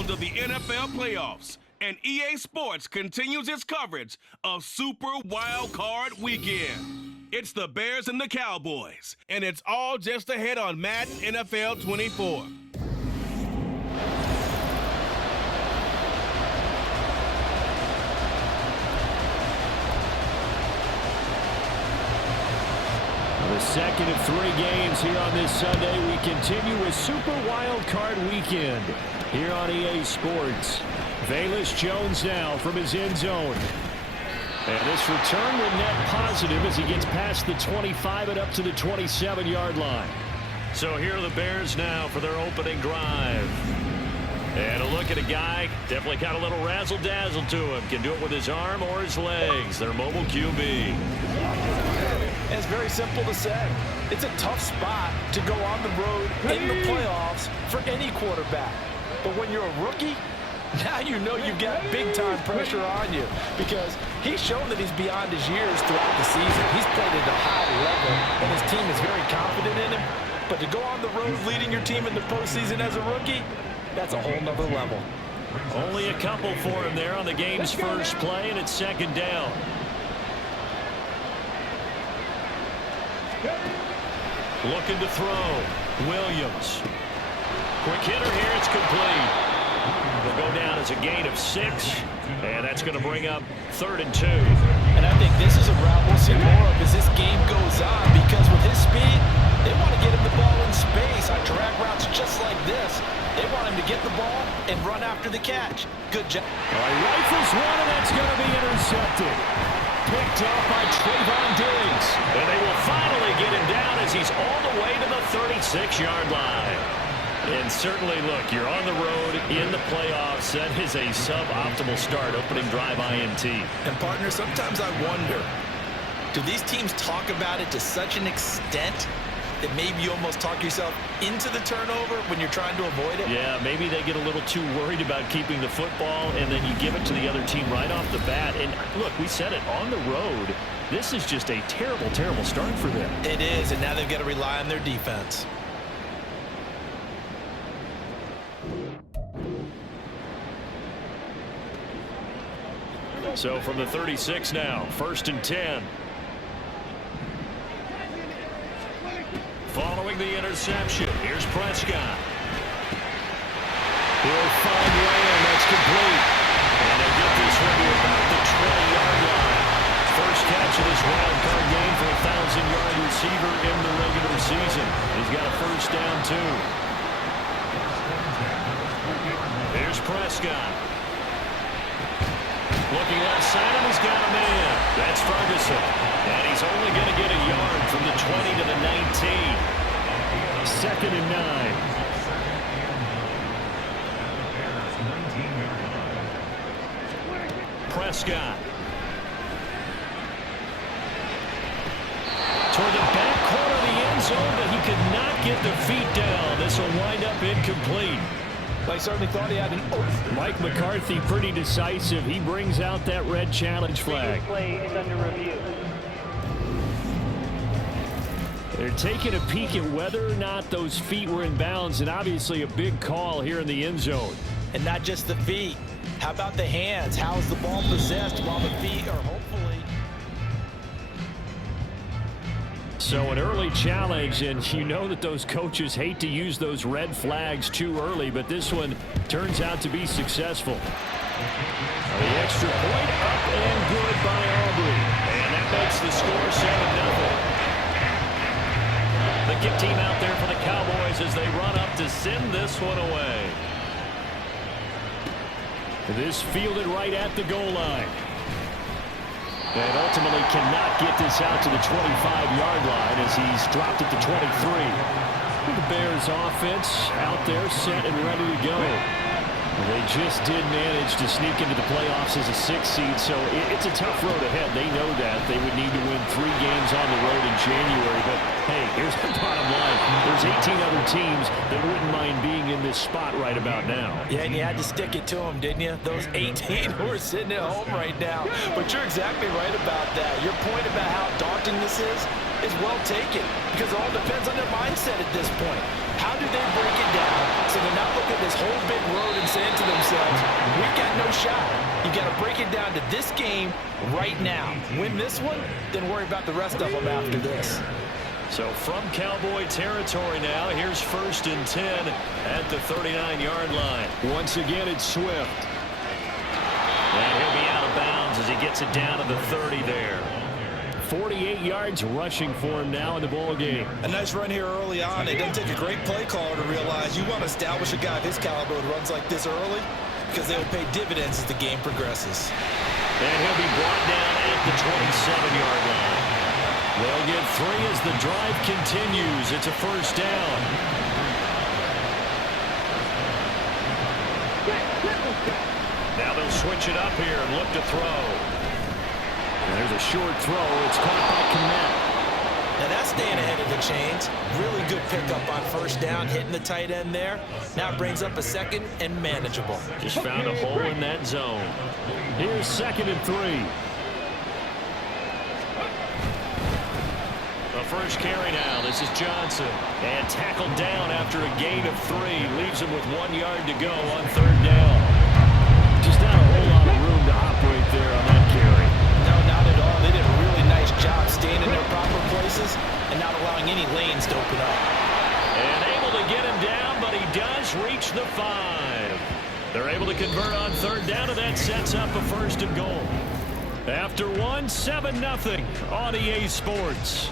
round of the NFL playoffs, and EA Sports continues its coverage of Super Wild Card Weekend. It's the Bears and the Cowboys, and it's all just ahead on Madden NFL 24. The second of 3 games here on this Sunday. We continue with Super Wild Card Weekend here on EA Sports. Velus Jones now from his end zone. And this return will net positive as he gets past the 25 and up to the 27-yard line. So here are the Bears now for their opening drive. And a look at a guy, definitely got a little razzle-dazzle to him. Can do it with his arm or his legs. Their mobile QB. It's very simple to say. It's a tough spot to go on the road in the playoffs for any quarterback. But when you're a rookie, now you know you've got big-time pressure on you because he's shown that he's beyond his years throughout the season. He's played at a high level, and his team is very confident in him. But to go on the road leading your team in the postseason as a rookie, that's a whole nother level. Only a couple for him there on the game's first play, and it's second down. Looking to throw. Williams. Quick hitter here. It's complete. Will go down as a gain of 6. And that's going to bring up 3rd and 2. And I think this is a route we'll see more of as this game goes on because with his speed, they want to get him the ball in space on drag routes just like this. They want him to get the ball and run after the catch. Good job. All right, rifles one, and that's going to be intercepted. Picked off by Trayvon Diggs. And they will finally get him down as he's all the way to the 36-yard line. And certainly, look, you're on the road in the playoffs. That is a suboptimal start, opening drive INT. And, partner, sometimes I wonder, do these teams talk about it to such an extent that maybe you almost talk yourself into the turnover when you're trying to avoid it? Yeah, maybe they get a little too worried about keeping the football, and then you give it to the other team right off the bat. And, look, we said it, on the road, this is just a terrible, terrible start for them. It is, and now they've got to rely on their defense. So from the 36 now, 1st and 10. Following the interception, here's Prescott. He'll find Lamb, that's complete. And they get this one to about the 20-yard line. First catch of this wild card game for a 1,000-yard receiver in the regular season. He's got a first down, too. Here's Prescott. Looking left side, and he's got a man. That's Ferguson. And he's only going to get a yard from the 20 to the 19. 2nd and 9. Prescott. Toward the back corner of the end zone, but he could not get the feet down. This will wind up incomplete. I certainly thought he had an open. Mike McCarthy pretty decisive. He brings out that red challenge flag. Play is under review. They're taking a peek at whether or not those feet were in bounds, and obviously a big call here in the end zone. And not just the feet. How about the hands? How is the ball possessed while the feet are hopefully... So an early challenge, and you know that those coaches hate to use those red flags too early, but this one turns out to be successful. The extra point up and good by Aubrey. And that makes the score 7-0. The kick team out there for the Cowboys as they run up to send this one away. This fielded right at the goal line. And ultimately cannot get this out to the 25-yard line as he's dropped at the 23. The Bears offense out there set and ready to go. They just did manage to sneak into the playoffs as a 6th seed, so it's a tough road ahead. They know that. They would need to win 3 games on the road in January, but hey, here's the bottom line. There's 18 other teams that wouldn't mind being in this spot right about now. Yeah, and you had to stick it to them, didn't you? Those 18 who are sitting at home right now. But you're exactly right about that. Your point about how daunting this is well taken because it all depends on their mindset at this point. How do they break it down so they're not looking at this whole big road and saying to themselves, we got no shot. You got to break it down to this game right now. Win this one, then worry about the rest of them after this. So from Cowboy territory now, here's 1st and 10 at the 39-yard line. Once again, it's Swift. And he'll be out of bounds as he gets it down to the 30 there. 48 yards rushing for him now in the ball game. A nice run here early on. It doesn't take a great play caller to realize you want to establish a guy of his caliber who runs like this early because they will pay dividends as the game progresses. And he'll be brought down at the 27-yard line. They'll get 3 as the drive continues. It's a 1st down. Now they'll switch it up here and look to throw. And there's a short throw. It's caught by Kmet. Now that's staying ahead of the chains. Really good pickup on 1st down, hitting the tight end there. Now it brings up a 2nd and manageable. Just found a hole in that zone. Here's 2nd and 3. The first carry now. This is Johnson. And tackled down after a gain of 3. Leaves him with 1 yard to go on 3rd down. Just not a whole lot of room to operate there on that carry. No, not at all. They did a really nice job staying in their proper places and not allowing any lanes to open up. And able to get him down, but he does reach the 5. They're able to convert on 3rd down, and that sets up a 1st and goal. After 1, 7-0 on EA Sports.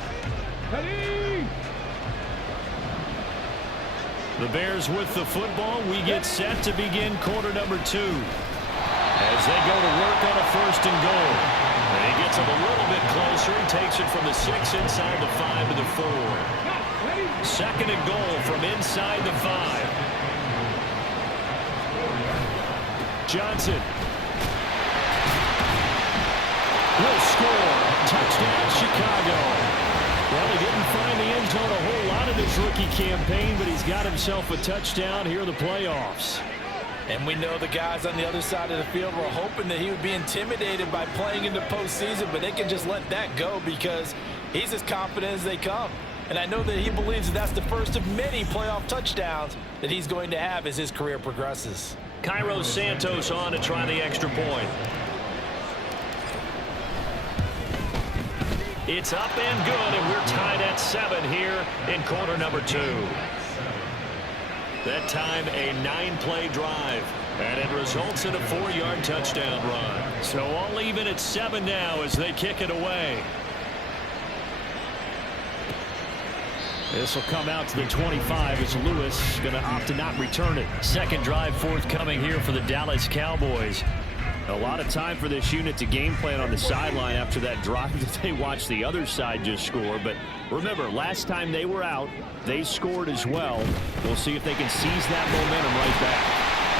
The Bears with the football. We get set to begin quarter number 2. As they go to work on a 1st and goal. And he gets him a little bit closer. He takes it from the 6 inside the 5 to the 4. 2nd and goal from inside the 5. Johnson. Will score. Touchdown, Chicago. Well, he didn't find the end zone a whole lot in his rookie campaign, but he's got himself a touchdown here in the playoffs. And we know the guys on the other side of the field were hoping that he would be intimidated by playing in the postseason, but they can just let that go because he's as confident as they come. And I know that he believes that that's the first of many playoff touchdowns that he's going to have as his career progresses. Cairo Santos on to try the extra point. It's up and good, and we're tied at 7 here in quarter number 2. That time a 9-play drive, and it results in a 4-yard touchdown run. So all even at 7 now as they kick it away. This will come out to the 25 as Lewis going to opt to not return it. 2nd drive forthcoming here for the Dallas Cowboys. A lot of time for this unit to game plan on the sideline after that drive that they watched the other side just score. But remember, last time they were out, they scored as well. We'll see if they can seize that momentum right back.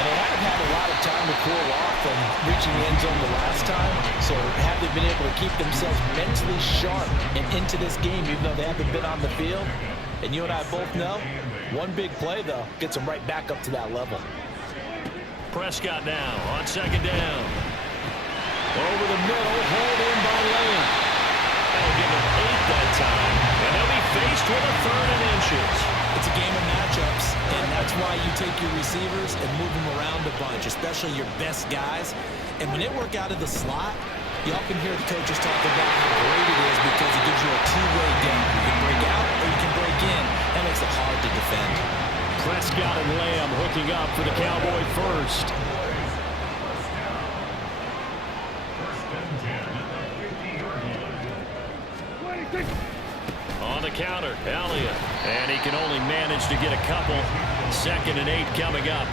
And they haven't had a lot of time to cool off from reaching the end zone the last time. So have they been able to keep themselves mentally sharp and into this game, even though they haven't been on the field? And you and I both know, one big play, though, gets them right back up to that level. Prescott now on 2nd down. Over the middle, hauled in by Lamb. That'll give him 8 that time. And they'll be faced with a 3rd and inches. It's a game of matchups, and that's why you take your receivers and move them around a bunch, especially your best guys. And when they work out of the slot, you often hear the coaches talk about how great it is because it gives you a two-way game. You can break out or you can break in. That makes it hard to defend. Prescott and Lamb hooking up for the Cowboy 1st. On the counter, Elliott. And he can only manage to get a couple. 2nd and 8 coming up.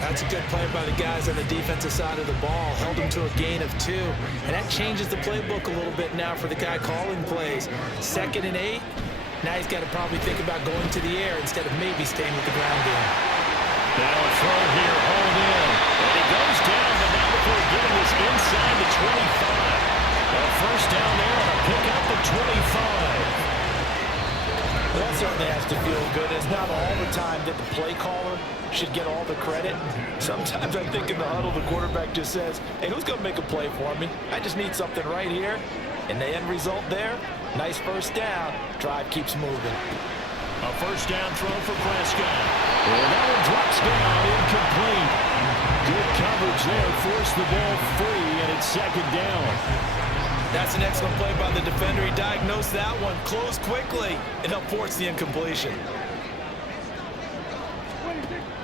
That's a good play by the guys on the defensive side of the ball. Held him to a gain of 2. And that changes the playbook a little bit now for the guy calling plays. 2nd and 8. Now he's got to probably think about going to the air instead of maybe staying with the ground game. Now a throw here, hold in. And he goes down, but now before getting this inside the 25. A 1st down there on a pickup at 25. Well, that certainly has to feel good. It's not all the time that the play caller should get all the credit. Sometimes I think in the huddle, the quarterback just says, hey, who's going to make a play for me? I just need something right here. And the end result there, nice 1st down. Drive keeps moving. A first down throw for Prescott. And that one drops down, incomplete. Good coverage there, forced the ball free, and it's second down. That's an excellent play by the defender. He diagnosed that one, closed quickly, and helped force the incompletion.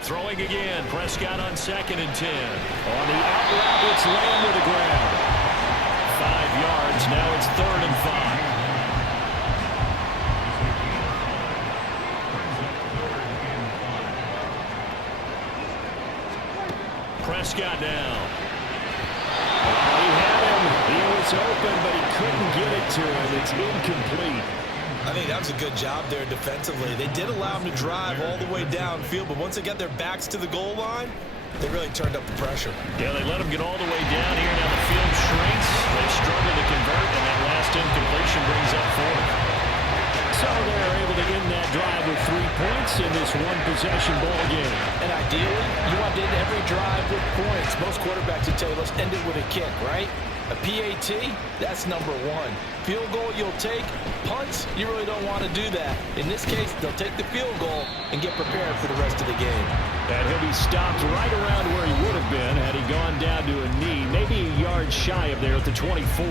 Throwing again, Prescott on 2nd and 10. On the out route, it's laying to the ground. 5 yards, now it's 3rd and 5. Prescott now. Oh, he had him. He was open, but he couldn't get it to him. It's incomplete. I think that was a good job there defensively. They did allow him to drive all the way downfield, but once they got their backs to the goal line, they really turned up the pressure. Yeah, they let him get all the way down here. Now the field shrinks. They struggle to convert, and that last incompletion brings up 4th. So they're able to end that drive with 3 points in this one-possession ball game. And ideally, you want to end every drive with points. Most quarterbacks would tell you, let's end it with a kick, right? A PAT, that's number 1. Field goal you'll take. Punts, you really don't want to do that. In this case, they'll take the field goal and get prepared for the rest of the game. And he'll be stopped right around where he would have been had he gone down to a knee, maybe a yard shy of there at the 24.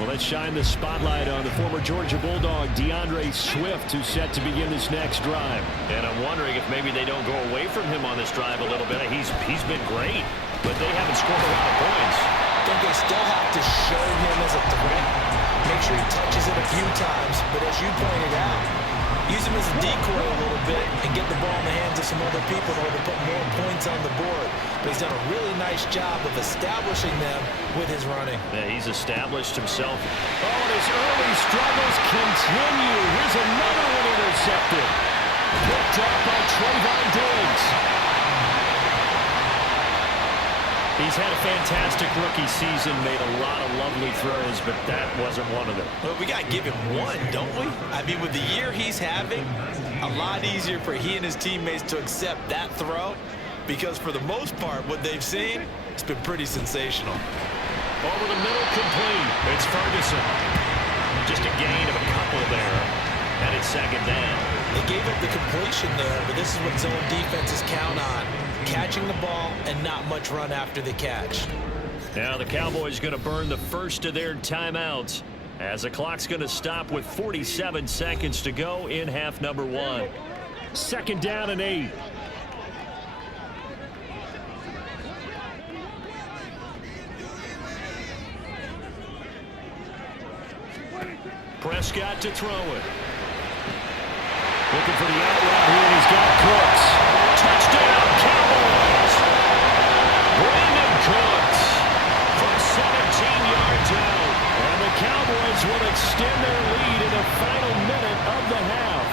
Well, let's shine the spotlight on the former Georgia Bulldog, DeAndre Swift, who's set to begin this next drive. And I'm wondering if maybe they don't go away from him on this drive a little bit. He's been great, but they haven't scored a lot of points. I think they still have to show him as a threat. Make sure he touches it a few times, but as you pointed out, use him as a decoy a little bit and get the ball in the hands of some other people in order to put more points on the board. But he's done a really nice job of establishing them with his running. Yeah, he's established himself. Oh, and his early struggles continue. Here's another one intercepted. Picked up by Trayvon Diggs. He's had a fantastic rookie season, made a lot of lovely throws, but that wasn't one of them. Well, we got to give him one, don't we? I mean, with the year he's having, a lot easier for he and his teammates to accept that throw, because for the most part, what they've seen, it's been pretty sensational. Over the middle, complete. It's Ferguson. Just a gain of a couple there, and it's second down. They gave up the completion there, but this is what zone defenses count on. Catching the ball and not much run after the catch. Now the Cowboys going to burn the first of their timeouts as the clock's going to stop with 47 seconds to go in half number 1. 2nd down and 8. Prescott to throw it. Looking for the out route here, and he's got Cooks. Touchdown, Cowboys! Brandon Cooks from 17 yards out. And the Cowboys will extend their lead in the final minute of the half.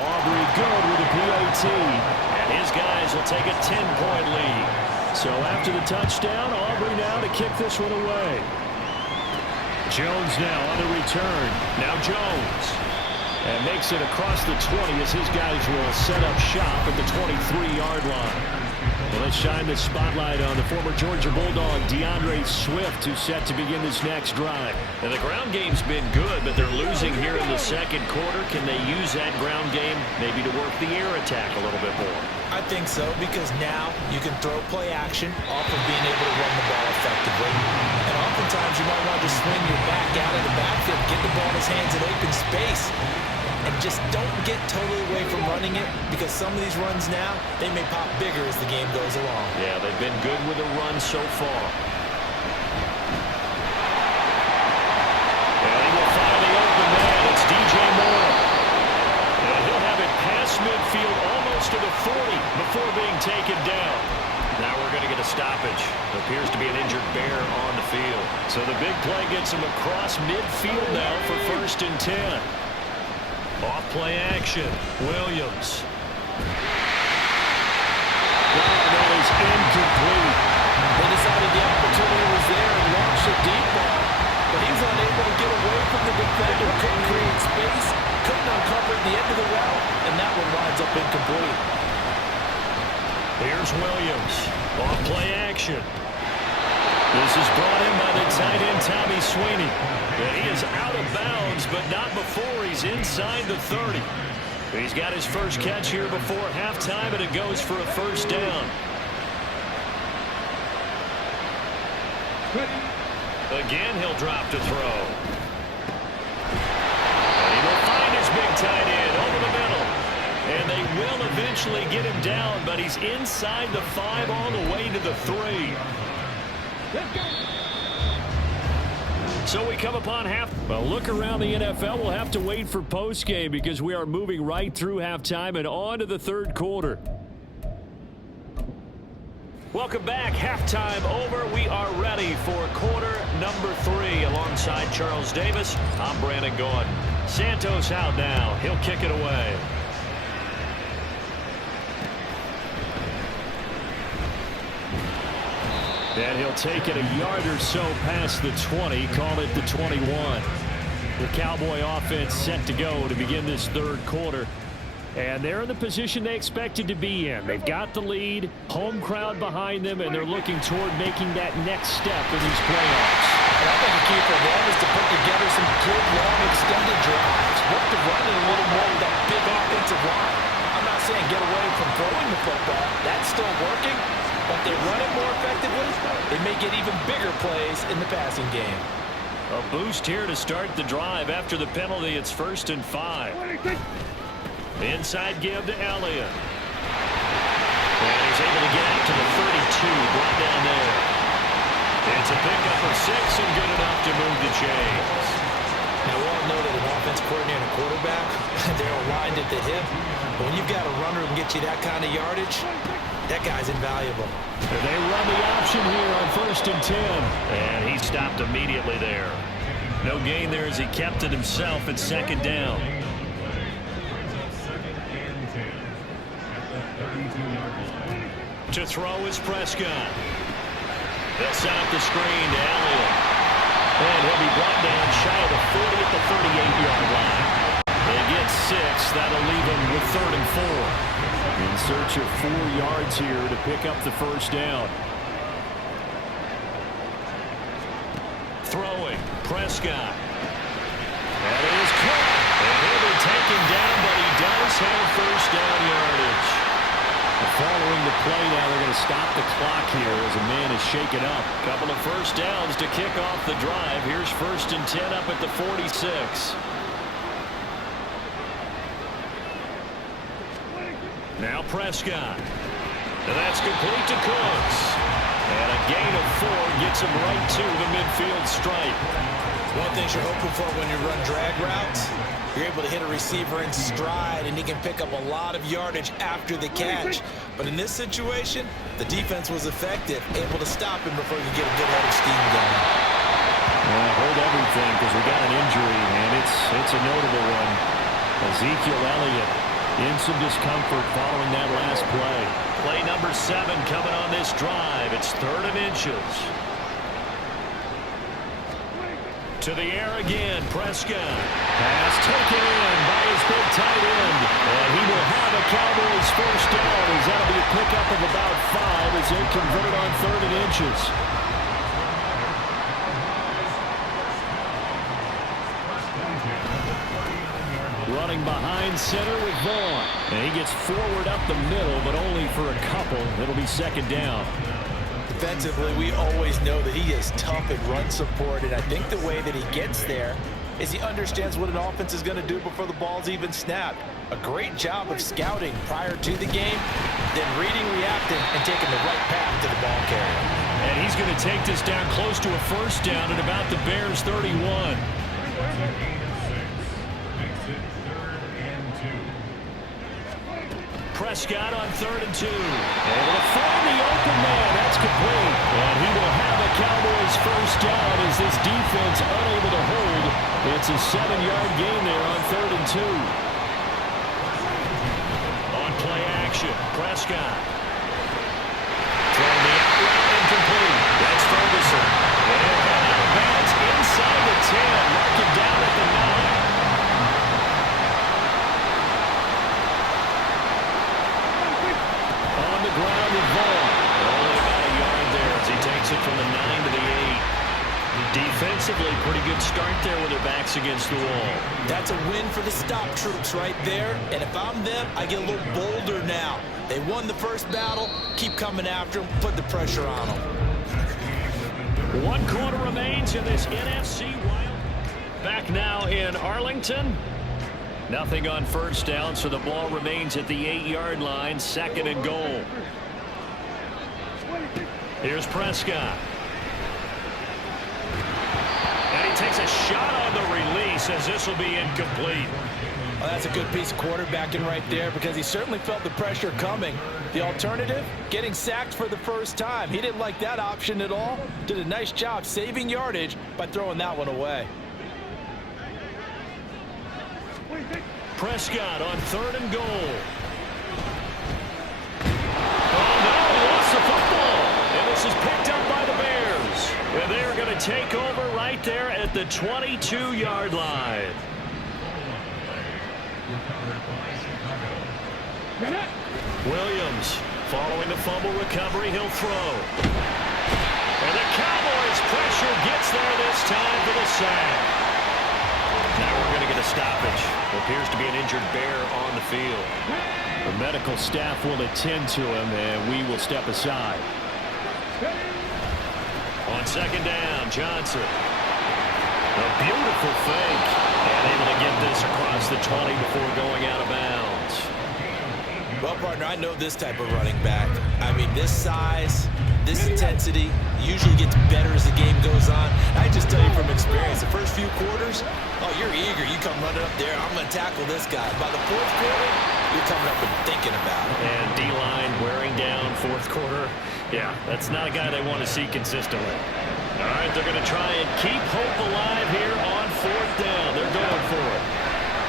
Aubrey good with a PAT. And his guys will take a 10-point lead. So after the touchdown, Aubrey now to kick this one away. Jones now on the return. Now Jones. And makes it across the 20 as his guys will set up shop at the 23-yard line. Well, let's shine the spotlight on the former Georgia Bulldog, DeAndre Swift, who's set to begin this next drive. And the ground game's been good, but they're losing here in the second quarter. Can they use that ground game maybe to work the air attack a little bit more? I think so, because now you can throw play action off of being able to run the ball effectively. And oftentimes you might want to just swing your back out of the backfield, get the ball in his hands in open space, and just don't get totally away from running it, because some of these runs now, they may pop bigger as the game goes along. Yeah, they've been good with the run so far. And he will find the open man. It's DJ Moore. And he'll have it past midfield almost to the 40 before being taken down. Now we're going to get a stoppage. It appears to be an injured Bear on the field. So the big play gets him across midfield now for 1st and 10. Off play action. Williams. That is incomplete. They decided the opportunity was there and launched a deep ball, but he was unable to get away from the defender, couldn't create space, couldn't uncover the end of the route, and that one winds up incomplete. Here's Williams. Off play action. This is brought in by the tight end, Tommy Sweeney. And he is out of bounds, but not before he's inside the 30. He's got his first catch here before halftime, and it goes for a first down. Again, he'll drop to throw. And he will find his big tight end over the middle. And they will eventually get him down, but he's inside the 5 all the way to the 3. So we come upon half. Well, look around the NFL. We'll have to wait for postgame because we are moving right through halftime and on to the third quarter. Welcome back. Halftime over. We are ready for quarter number 3 alongside Charles Davis. I'm Brandon Gordon. Santos out now. He'll kick it away. And he'll take it a yard or so past the 20, call it the 21. The Cowboy offense set to go to begin this third quarter. And they're in the position they expected to be in. They've got the lead, home crowd behind them, and they're looking toward making that next step in these playoffs. And I think the key for them is to put together some good, long, extended drives. Work the running a little more with that big offensive line. I'm not saying get away from throwing the football. That's still working. But they run it more effectively, they may get even bigger plays in the passing game. A boost here to start the drive after the penalty. It's 1st and 5. Inside give to Elliott. And he's able to get out to the 32, brought down there. It's a pickup of 6 and good enough to move the chains. Now, we all know that an offense coordinator and a quarterback, they're aligned at the hip. But when you've got a runner who can get you that kind of yardage, that guy's invaluable. They run the option here on 1st and 10. And he stopped immediately there. No gain there as he kept it himself at 2nd down. To throw is Prescott. They'll set up the screen to Elliott. And he'll be brought down shy of the 40 at the 38-yard line. They get 6. That'll leave them with 3rd and 4. In search of 4 yards here to pick up the first down. Throwing, Prescott. That is caught. And he'll be taken down, but he does have first down yardage. Following the play now, they're going to stop the clock here as a man is shaken up. Couple of first downs to kick off the drive. Here's 1st and 10 up at the 46. Now Prescott. And that's complete to Cooks. And a gain of 4 gets him right to the midfield stripe. One of the things you're hoping for when you run drag routes, you're able to hit a receiver in stride, and he can pick up a lot of yardage after the catch. But in this situation, the defense was effective, able to stop him before he could get a good head of steam going. Well, hold everything because we got an injury, and it's a notable one. Ezekiel Elliott in some discomfort following that last play. Play number 7 coming on this drive. It's 3rd and inches. To the air again, Prescott. Pass taken in by his big tight end. And he will have a Cowboys first down as that'll be a pickup of about 5 as they convert it on 3rd and inches. Running behind center with Vaughn. And he gets forward up the middle, but only for a couple. It'll be 2nd down. Defensively, we always know that he is tough at run support, and I think the way that he gets there is he understands what an offense is going to do before the ball's even snapped. A great job of scouting prior to the game, then reading, reacting, and taking the right path to the ball carrier. And he's going to take this down close to a first down at about the Bears' 31. Prescott on 3rd and 2. Able to find the open man. That's complete. And he will have a Cowboys first down as this defense unable to hold. It's a 7-yard gain there on 3rd and 2. On play action, Prescott. Throwing the out route incomplete. That's Ferguson. And he'll head out of bounds inside the 10. Mark it down at the 9. Ground with Vaughn. Only about a yard there as he takes it from the 9 to the Defensively, pretty good start there with their backs against the wall. That's a win for the stop troops right there. And if I'm them, I get a little bolder now. They won the first battle. Keep coming after them. Put the pressure on them. 1 quarter remains in this NFC Wild. Back now in Arlington. Nothing on first down, so the ball remains at the 8-yard line. 2nd and goal. Here's Prescott. And he takes a shot on the release as this will be incomplete. Well, that's a good piece of quarterbacking right there because he certainly felt the pressure coming. The alternative, getting sacked for the first time. He didn't like that option at all. Did a nice job saving yardage by throwing that one away. Prescott on 3rd and goal. Oh, no, he lost the football. And this is picked up by the Bears. And they're going to take over right there at the 22-yard line. Williams, following the fumble recovery, he'll throw. And the Cowboys' pressure gets there this time for the sack. Now we're going to get a stoppage. There appears to be an injured Bear on the field. The medical staff will attend to him, and we will step aside. On 2nd down, Johnson. A beautiful fake. And able to get this across the 20 before going out of bounds. Well, partner, I know this type of running back. I mean, this size, this intensity usually gets better as the game goes on. I just tell you from experience, the first few quarters, oh, you're eager. You come running up there. I'm going to tackle this guy. By the 4th quarter, you're coming up and thinking about it. And D-line wearing down 4th quarter. Yeah, that's not a guy they want to see consistently. All right, they're going to try and keep hope alive here on 4th down. They're going for it.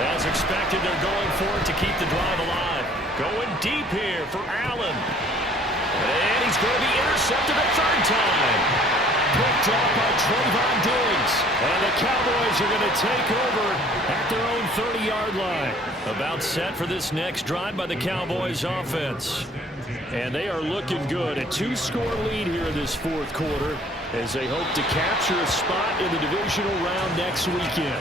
As expected, they're going for it to keep the drive alive. Going deep here for Allen. And he's going to be intercepted a 3rd time. Picked off by Trayvon Diggs. And the Cowboys are going to take over at their own 30-yard line. About set for this next drive by the Cowboys offense. And they are looking good. A 2-score lead here in this 4th quarter as they hope to capture a spot in the divisional round next weekend.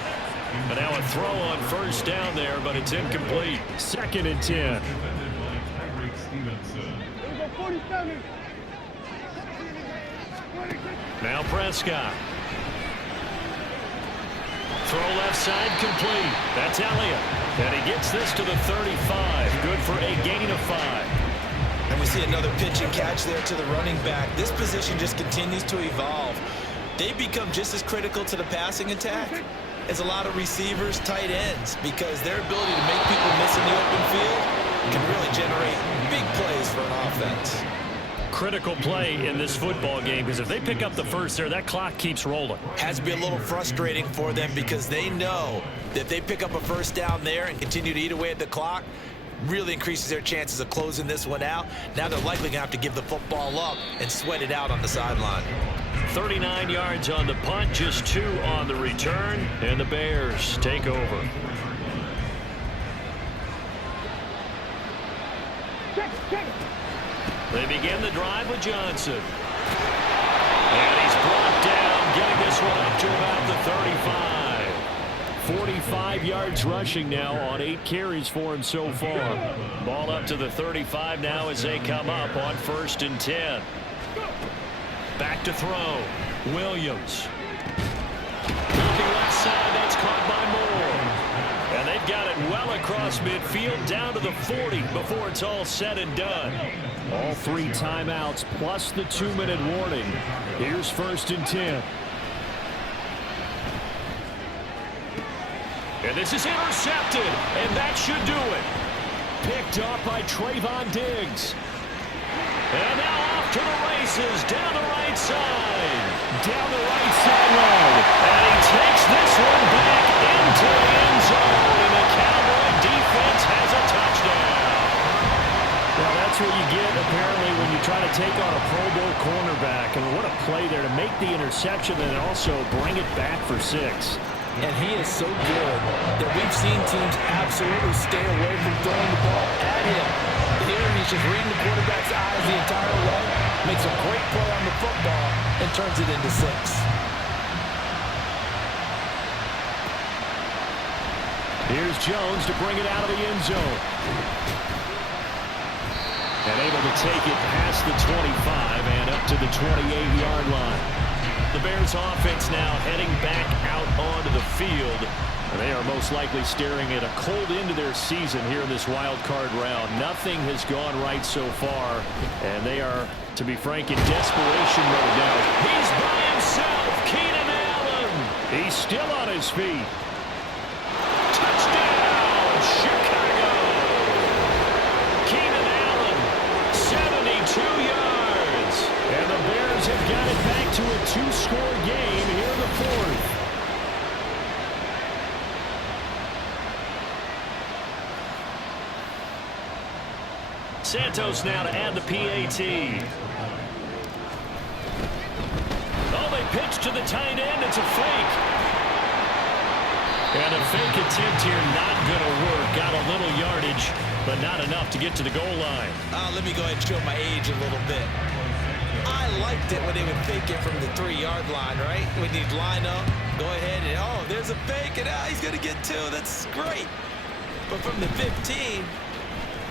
And now a throw on 1st down there, but it's incomplete. 2nd and 10. Now Prescott. Throw left side complete. That's Elliott. And he gets this to the 35. Good for a gain of 5. And we see another pitch and catch there to the running back. This position just continues to evolve. They become just as critical to the passing attack as a lot of receivers, tight ends, because their ability to make people miss in the open field can really generate big plays for an offense. Critical play in this football game because if they pick up the first there, that clock keeps rolling. Has to be a little frustrating for them because they know that if they pick up a 1st down there and continue to eat away at the clock, really increases their chances of closing this one out. Now they're likely going to have to give the football up and sweat it out on the sideline. 39 yards on the punt, just 2 on the return, and the Bears take over. They begin the drive with Johnson. And he's brought down, getting this one up to about the 35. 45 yards rushing now on 8 carries for him so far. Ball up to the 35 now as they come up on 1st and 10. Back to throw. Williams. Looking left side, that's caught by Moore. And they've got it well across midfield down to the 40 before it's all said and done. All 3 timeouts plus the 2-minute warning. Here's 1st and 10. And this is intercepted, and that should do it. Picked off by Trayvon Diggs. And now off to the races, down the right side. Down the right sideline. And he takes this one back into the end zone. And the Cowboy defense has a touchdown. Well, that's what you get, apparently, when you try to take on a Pro Bowl cornerback. And what a play there to make the interception and also bring it back for 6. And he is so good that we've seen teams absolutely stay away from throwing the ball at him. Here he's just reading the quarterback's eyes the entire way, makes a great play on the football, and turns it into 6. Jones to bring it out of the end zone. And able to take it past the 25 and up to the 28-yard line. The Bears offense now heading back out onto the field. And they are most likely staring at a cold end to their season here in this wild card round. Nothing has gone right so far. And they are, to be frank, in desperation mode now. He's by himself. Keenan Allen. He's still on his feet. Touchdown, Chicago. Keenan Allen, 72 yards. And the Bears have got it back to a two-score game here in the fourth. Santos now to add the PAT. Oh, they pitch to the tight end. It's a fake. And a fake attempt here not going to work. Got a little yardage, but not enough to get to the goal line. Let me go ahead and show my age a little bit. I liked it when they would fake it from the 3-yard line, right? When you'd line up, go ahead and, oh, there's a fake, and he's going to get 2. That's great. But from the 15,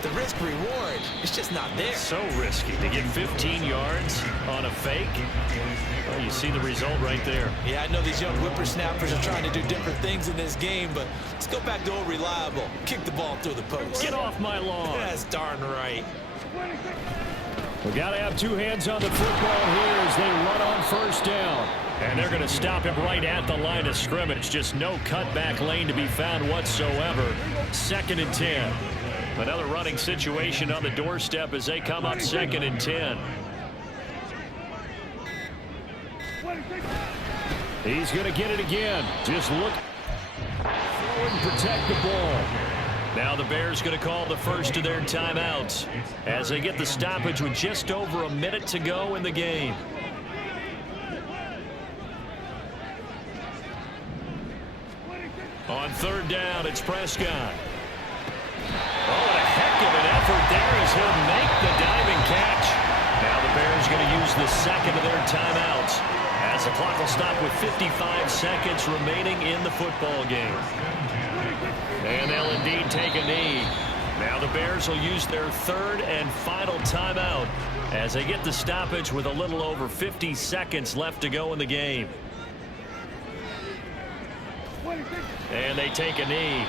the risk reward is just not there. So risky to get 15 yards on a fake. Well, you see the result right there. Yeah, I know these young whippersnappers are trying to do different things in this game, but let's go back to old reliable. Kick the ball through the post. Get off my lawn. That's darn right. We got to have two hands on the football here as they run on first down. And they're going to stop him right at the line of scrimmage. Just no cutback lane to be found whatsoever. 2nd and 10. Another running situation on the doorstep as they come up 2nd and 10. He's going to get it again. Just look forward and protect the ball. Now the Bears going to call the first of their timeouts as they get the stoppage with just over a minute to go in the game. On 3rd down, it's Prescott. Oh, what a heck of an effort there as he'll make the diving catch. Now the Bears going to use the second of their timeouts as the clock will stop with 55 seconds remaining in the football game. And they'll indeed take a knee. Now the Bears will use their 3rd and final timeout as they get the stoppage with a little over 50 seconds left to go in the game. And they take a knee.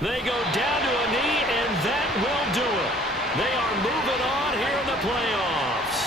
They go down to a knee, and that will do it. They are moving on here in the playoffs.